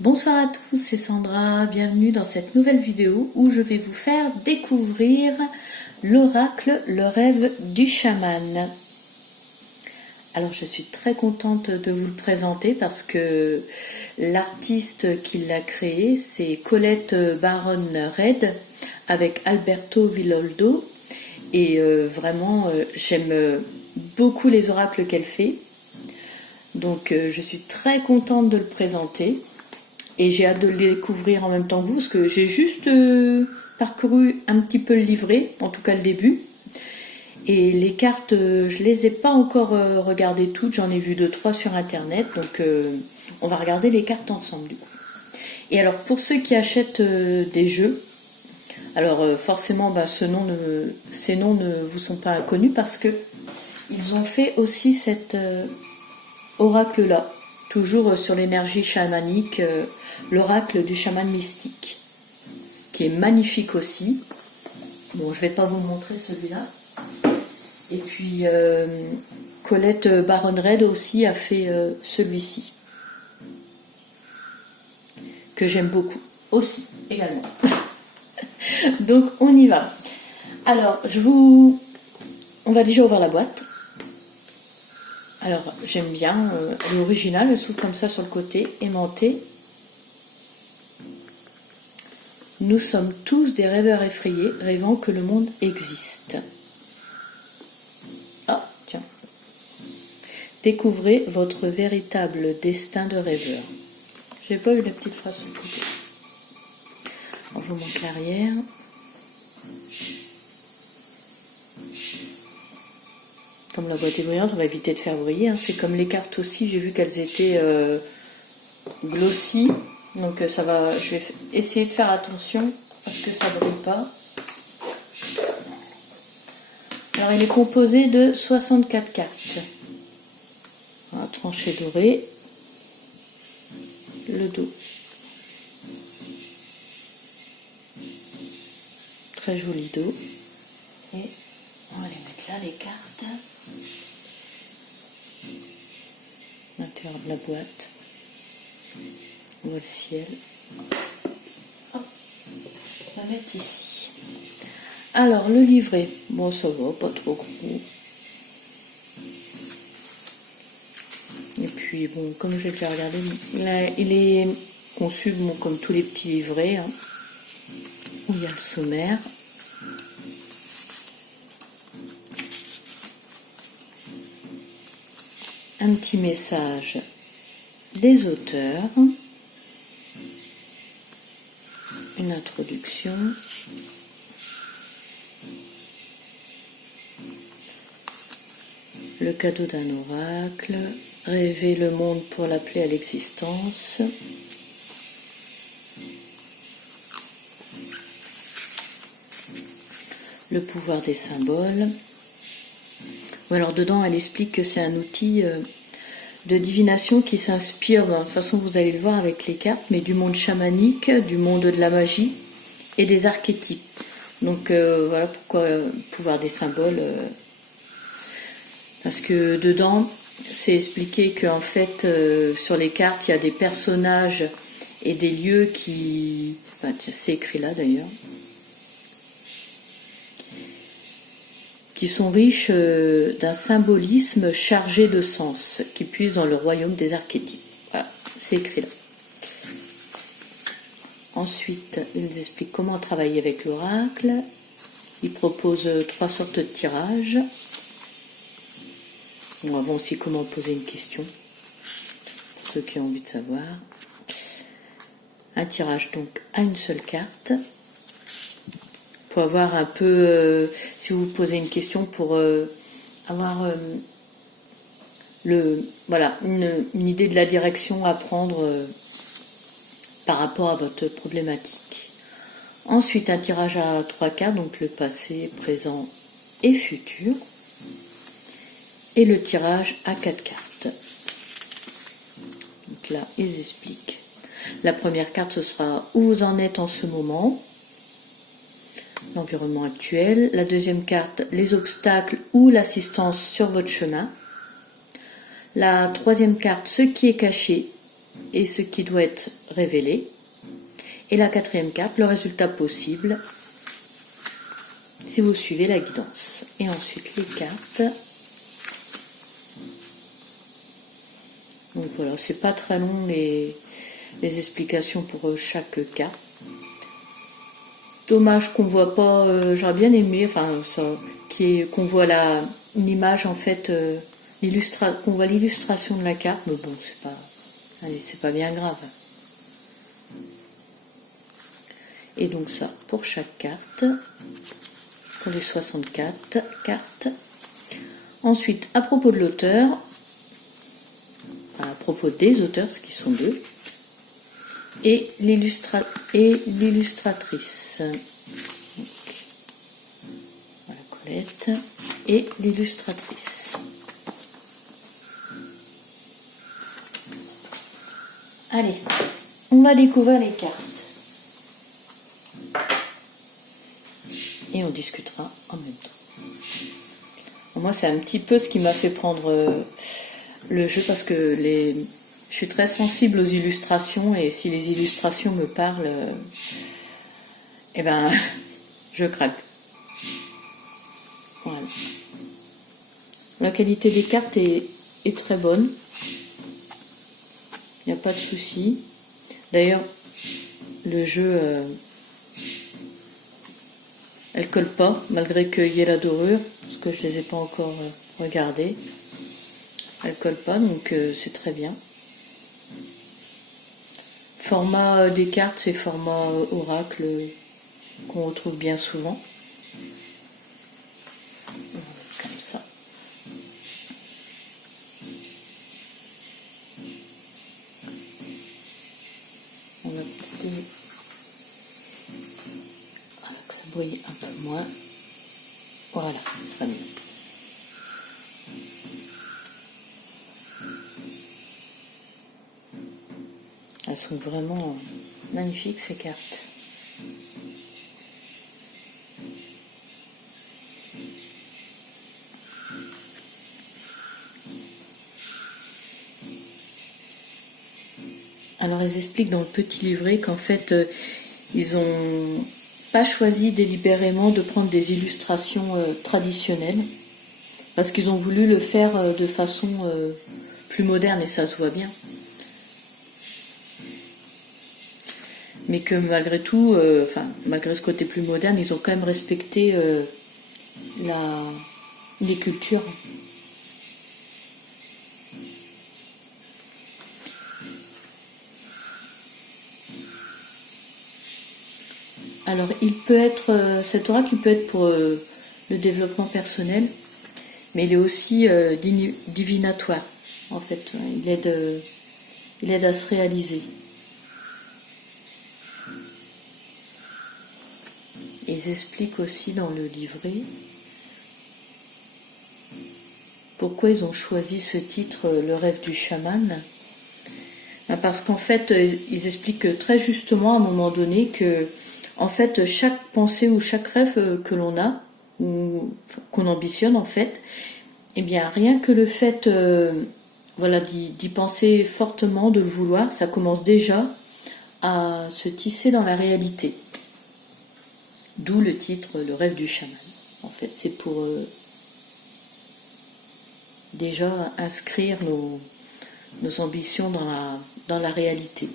Bonsoir à tous, c'est Sandra, bienvenue dans cette nouvelle vidéo où je vais vous faire découvrir l'oracle, le rêve du chaman. Alors je suis très contente de vous le présenter parce que l'artiste qui l'a créé, c'est Colette Baron Red avec Alberto Villoldo et vraiment j'aime beaucoup les oracles qu'elle fait. Donc je suis très contente de le présenter. Et j'ai hâte de le découvrir en même temps que vous, parce que j'ai juste parcouru un petit peu le livret, en tout cas le début. Et les cartes, je les ai pas encore regardées toutes, j'en ai vu 2-3 sur internet, donc on va regarder les cartes ensemble du coup. Et alors pour ceux qui achètent des jeux, alors forcément ces noms ne vous sont pas inconnus parce que ils ont fait aussi cet oracle là, toujours sur l'énergie chamanique, l'oracle du chaman mystique, qui est magnifique aussi. Bon, je vais pas vous montrer celui-là. Et puis, Colette Baron Red aussi a fait celui-ci, que j'aime beaucoup aussi, également. Donc, on y va. Alors, on va déjà ouvrir la boîte. Alors, j'aime bien l'original, elle s'ouvre comme ça sur le côté, aimantée. Nous sommes tous des rêveurs effrayés, rêvant que le monde existe. Ah, tiens. Découvrez votre véritable destin de rêveur. J'ai pas eu la petite phrase sur le côté. Alors, je vous montre l'arrière. Comme la boîte est brillante, on va éviter de faire briller. Hein. C'est comme les cartes aussi, j'ai vu qu'elles étaient glossy. Donc ça va, je vais essayer de faire attention parce que ça ne brille pas. Alors il est composé de 64 cartes. Voilà, tranchée dorée. Le dos. Très joli dos. Et on va les mettre là, les cartes. L'intérieur de la boîte. On voit le ciel. Hop. On va mettre ici. Alors, le livret. Bon, ça va, pas trop gros. Et puis, bon, comme j'ai déjà regardé, là, il est conçu bon, comme tous les petits livrets, hein, où il y a le sommaire. Un petit message des auteurs. Une introduction. Le cadeau d'un oracle. Rêver le monde pour l'appeler à l'existence. Le pouvoir des symboles. Alors dedans, elle explique que c'est un outil de divination qui s'inspire, de toute façon vous allez le voir avec les cartes, mais du monde chamanique, du monde de la magie et des archétypes. Donc voilà pourquoi pouvoir des symboles. Parce que dedans, c'est expliqué qu'en fait, sur les cartes, il y a des personnages et des lieux qui... Enfin, c'est écrit là d'ailleurs. Qui sont riches d'un symbolisme chargé de sens, qui puise dans le royaume des archétypes. Voilà, c'est écrit là. Ensuite, ils nous expliquent comment travailler avec l'oracle. Ils proposent 3 sortes de tirages. On va voir aussi comment poser une question, pour ceux qui ont envie de savoir. Un tirage donc à une seule carte. Pour avoir un peu, si vous posez une question, pour avoir une idée de la direction à prendre par rapport à votre problématique. Ensuite, un tirage à 3 cartes, donc le passé, présent et futur. Et le tirage à 4 cartes. Donc là, ils expliquent. La première carte, ce sera où vous en êtes en ce moment. L'environnement actuel. La deuxième carte, les obstacles ou l'assistance sur votre chemin. La troisième carte, ce qui est caché et ce qui doit être révélé. Et la quatrième carte, le résultat possible, si vous suivez la guidance. Et ensuite les cartes. Donc voilà, c'est pas très long les explications pour chaque carte. Dommage qu'on voit pas, j'aurais bien aimé, enfin ça, qu'on voit une image en fait, qu'on voit l'illustration de la carte, mais bon, c'est pas bien grave. Et donc ça pour chaque carte, pour les 64 cartes. Ensuite, à propos de l'auteur, à propos des auteurs, ce qui sont deux, et l'illustratrice. Voilà, Colette et l'illustratrice. Allez, on va découvrir les cartes. Et on discutera en même temps. Moi, c'est un petit peu ce qui m'a fait prendre le jeu, parce que je suis très sensible aux illustrations, et si les illustrations me parlent, eh ben, je craque. Voilà. La qualité des cartes est très bonne. Il n'y a pas de souci. D'ailleurs, le jeu, elle colle pas, malgré qu'il y ait la dorure, parce que je les ai pas encore regardées. Elle colle pas, donc c'est très bien. Format des cartes, c'est format oracle qu'on retrouve bien souvent. Comme ça. On a que ça brille un peu moins. Voilà, ça sera mieux. Elles sont vraiment magnifiques, ces cartes. Alors, elles expliquent dans le petit livret qu'en fait, ils ont pas choisi délibérément de prendre des illustrations traditionnelles, parce qu'ils ont voulu le faire de façon plus moderne, et ça se voit bien. Mais que malgré tout, malgré ce côté plus moderne, ils ont quand même respecté les cultures. Alors, cet oracle, il peut être pour le développement personnel, mais il est aussi divinatoire. En fait, il aide à se réaliser. Ils expliquent aussi dans le livret pourquoi ils ont choisi ce titre, Le rêve du chaman. Parce qu'en fait, ils expliquent très justement à un moment donné que, en fait, chaque pensée ou chaque rêve que l'on a, ou qu'on ambitionne en fait, eh bien, rien que le fait d'y penser fortement, de le vouloir, ça commence déjà à se tisser dans la réalité. D'où le titre, Le rêve du chaman. En fait, c'est pour déjà inscrire nos ambitions dans la réalité.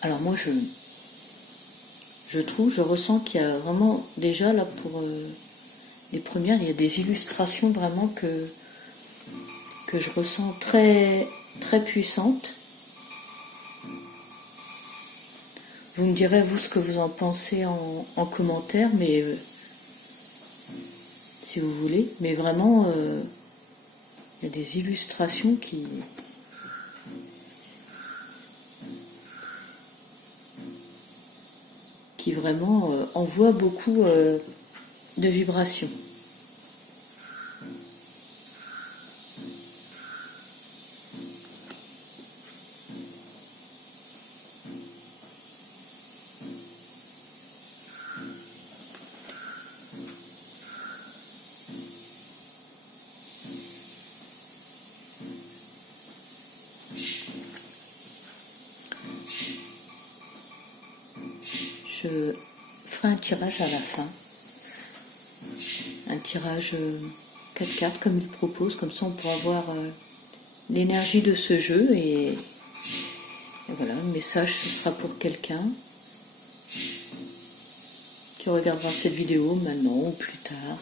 Alors moi, je ressens qu'il y a vraiment, déjà là pour les premières, il y a des illustrations vraiment que je ressens très, très puissantes. Vous me direz, vous, ce que vous en pensez en commentaire, mais si vous voulez. Mais vraiment, il y a des illustrations qui... qui vraiment envoie beaucoup de vibrations. Je ferai un tirage à la fin, un tirage 4 cartes comme il propose, comme ça on pourra voir l'énergie de ce jeu et voilà, le message ce sera pour quelqu'un qui regardera cette vidéo maintenant ou plus tard.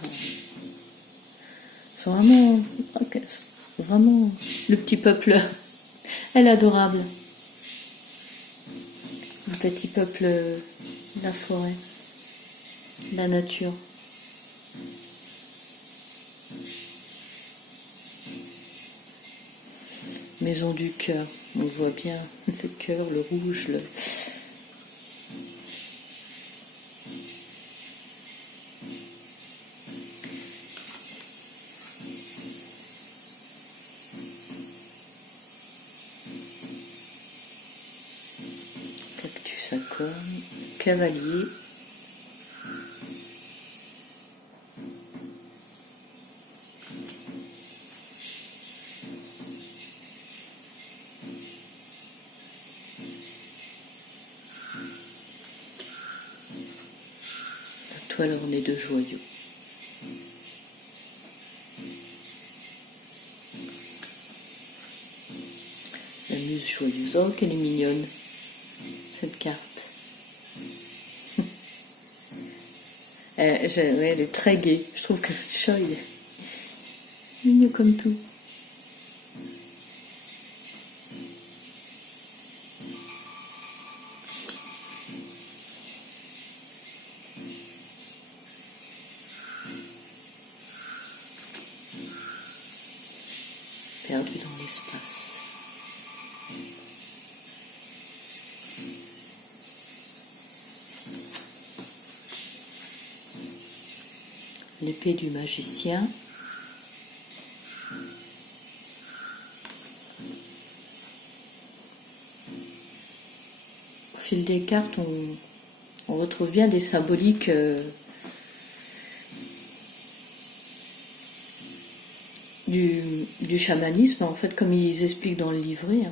C'est vraiment, vraiment le petit peuple, elle est adorable, le petit peuple de la forêt, de la nature. Maison du cœur, on voit bien le cœur, le rouge, le... cactus à cornes, cavalier, toile ornée de joyaux. La muse joyeuse. Oh, qu'elle est mignonne, cette carte. Elle est très gaie. Je trouve que le chat, il est mignon comme tout. Perdu dans l'espace. L'épée du magicien. Au fil des cartes, on retrouve bien des symboliques du chamanisme, en fait, comme ils expliquent dans le livret.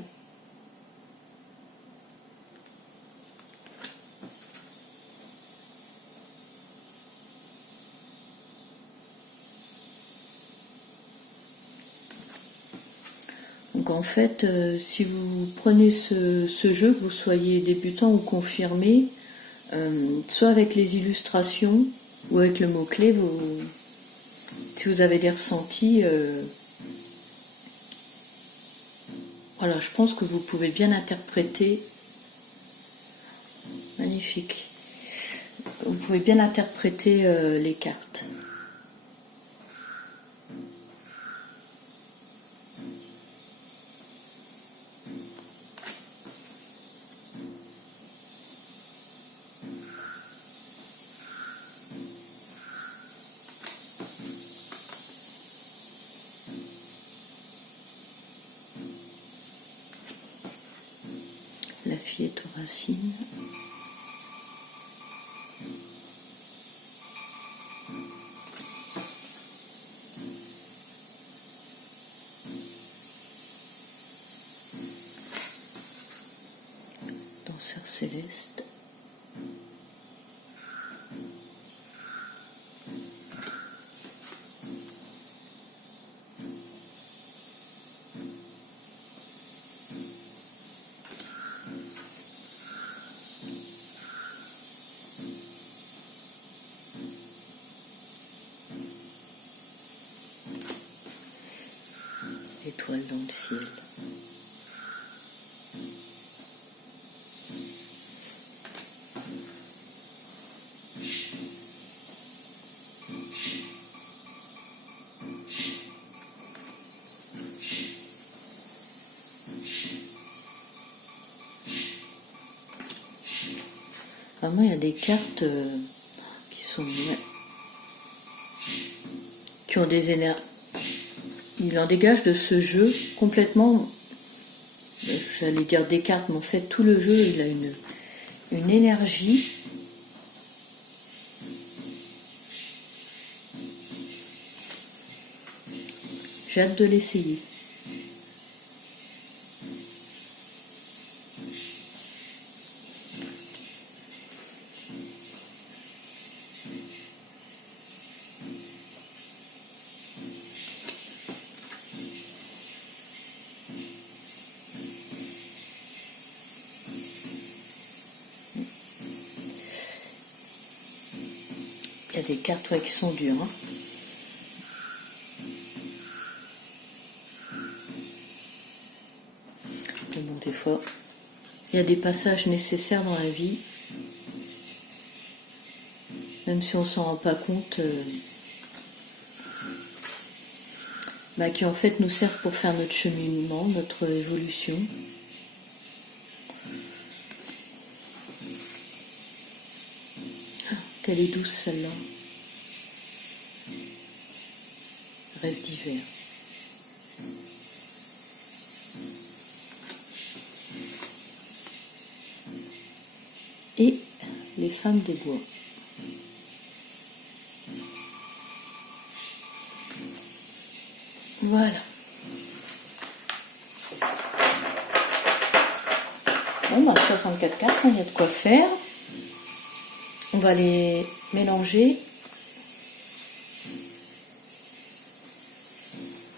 Donc en fait, si vous prenez ce jeu, que vous soyez débutant ou confirmé, soit avec les illustrations ou avec le mot-clé, si vous avez des ressentis, voilà, je pense que vous pouvez bien interpréter. Magnifique. Vous pouvez bien interpréter les cartes. La fillette aux racines. Danseur céleste. Étoile dans le ciel. Vraiment, il y a des cartes qui ont des énergies. Il en dégage de ce jeu complètement. J'allais dire des cartes, mais en fait, tout le jeu, il a une énergie. J'ai hâte de l'essayer. Il y a des cartes qui sont dures. Hein. Mais bon, des fois, il y a des passages nécessaires dans la vie. Même si on ne s'en rend pas compte, qui en fait nous servent pour faire notre cheminement, notre évolution. Qu'elle est douce celle-là. Rêve d'hiver. Et les femmes des bois. Voilà. Bon, 64 cartes, il y a de quoi faire. On va les mélanger.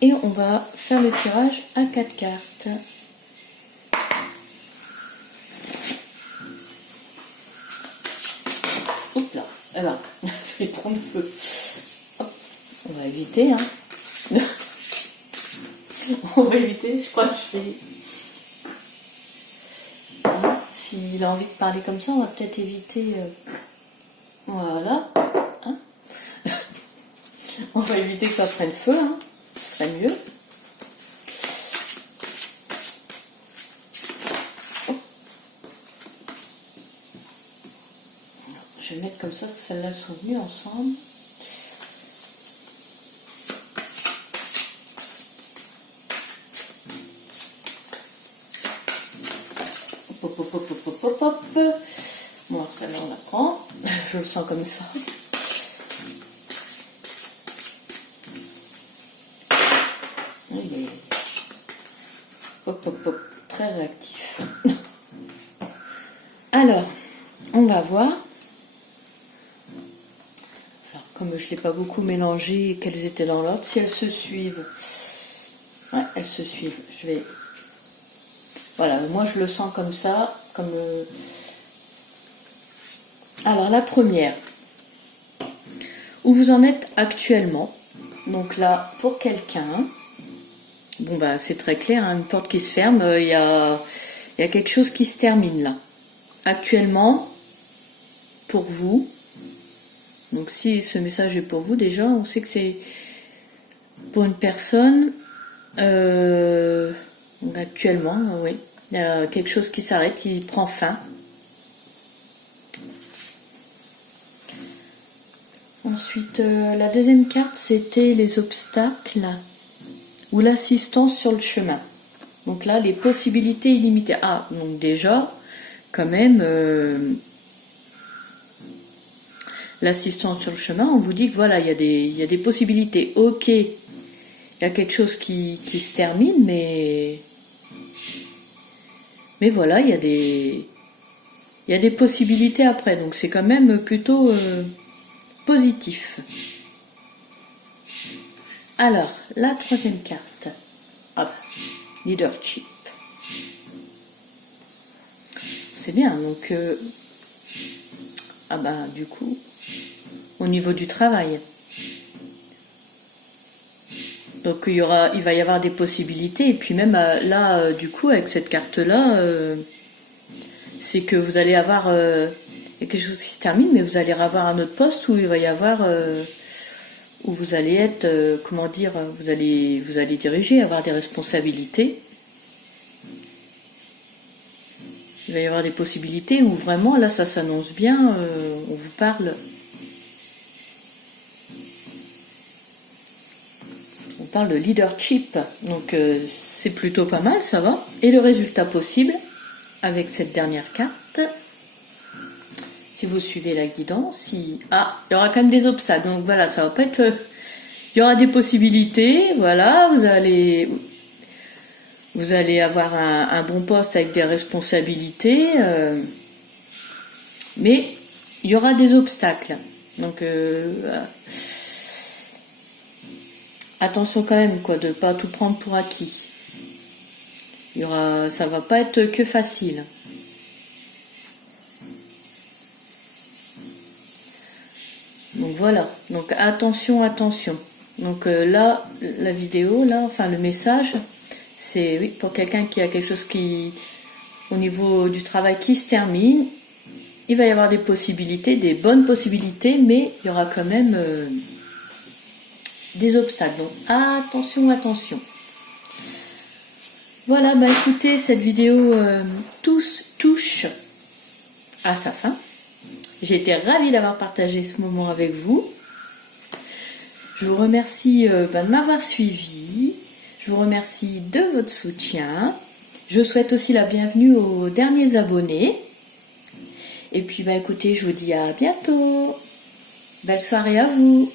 Et on va faire le tirage à 4 cartes. Oups là, alors, il fait prendre feu. Hop. On va éviter, hein. On va éviter, je crois que je vais... S'il a envie de parler comme ça, on va peut-être éviter... Voilà. Hein. On va éviter que ça prenne feu, hein. C'est mieux. Je vais mettre comme ça, celles-là sont venues ensemble. Hop, hop, hop, hop, hop, hop, hop. Bon, celle-là on la prend. Je le sens comme ça. Hop, hop, hop, très réactif. Alors, on va voir. Alors, comme je ne l'ai pas beaucoup mélangé, qu'elles étaient dans l'ordre, si elles se suivent. Ouais, elles se suivent. Je vais... Voilà, moi je le sens comme ça. Comme Alors, la première. Où vous en êtes actuellement. Donc là, pour quelqu'un... Bon, c'est très clair, hein, une porte qui se ferme, il y a quelque chose qui se termine là. Actuellement, pour vous, donc si ce message est pour vous, déjà, on sait que c'est pour une personne, actuellement, oui, il y a quelque chose qui s'arrête, qui prend fin. Ensuite, la deuxième carte, c'était les obstacles ou l'assistance sur le chemin. Donc là, les possibilités illimitées. Ah, donc déjà, quand même, l'assistance sur le chemin, on vous dit que voilà, il y a des possibilités. Ok, il y a quelque chose qui se termine, mais voilà, il y a des possibilités après. Donc c'est quand même plutôt positif. Alors, la troisième carte. Leadership. C'est bien, donc... du coup, au niveau du travail. Donc, il va y avoir des possibilités. Et puis même, là, du coup, avec cette carte-là, c'est que vous allez avoir... quelque chose qui se termine, mais vous allez avoir un autre poste où il va y avoir... où vous allez être, vous allez diriger, avoir des responsabilités. il va y avoir des possibilités où vraiment, là, ça s'annonce bien. On vous parle... On parle de leadership. Donc, c'est plutôt pas mal, ça va. Et le résultat possible, avec cette dernière carte, si vous suivez la guidance, il y aura quand même des obstacles. Donc, voilà, ça va pas être... Il y aura des possibilités, voilà, vous allez avoir un bon poste avec des responsabilités, mais il y aura des obstacles. Donc attention quand même quoi, de ne pas tout prendre pour acquis. Ça va pas être que facile. Donc voilà, donc attention. Donc là, la vidéo, là, enfin le message, c'est oui, pour quelqu'un qui a quelque chose qui, au niveau du travail, qui se termine, il va y avoir des possibilités, des bonnes possibilités, mais il y aura quand même des obstacles. Donc attention. Voilà, bah écoutez, cette vidéo touche à sa fin. J'ai été ravie d'avoir partagé ce moment avec vous. Je vous remercie de m'avoir suivi. Je vous remercie de votre soutien. Je souhaite aussi la bienvenue aux derniers abonnés. Et puis, écoutez, je vous dis à bientôt. Belle soirée à vous.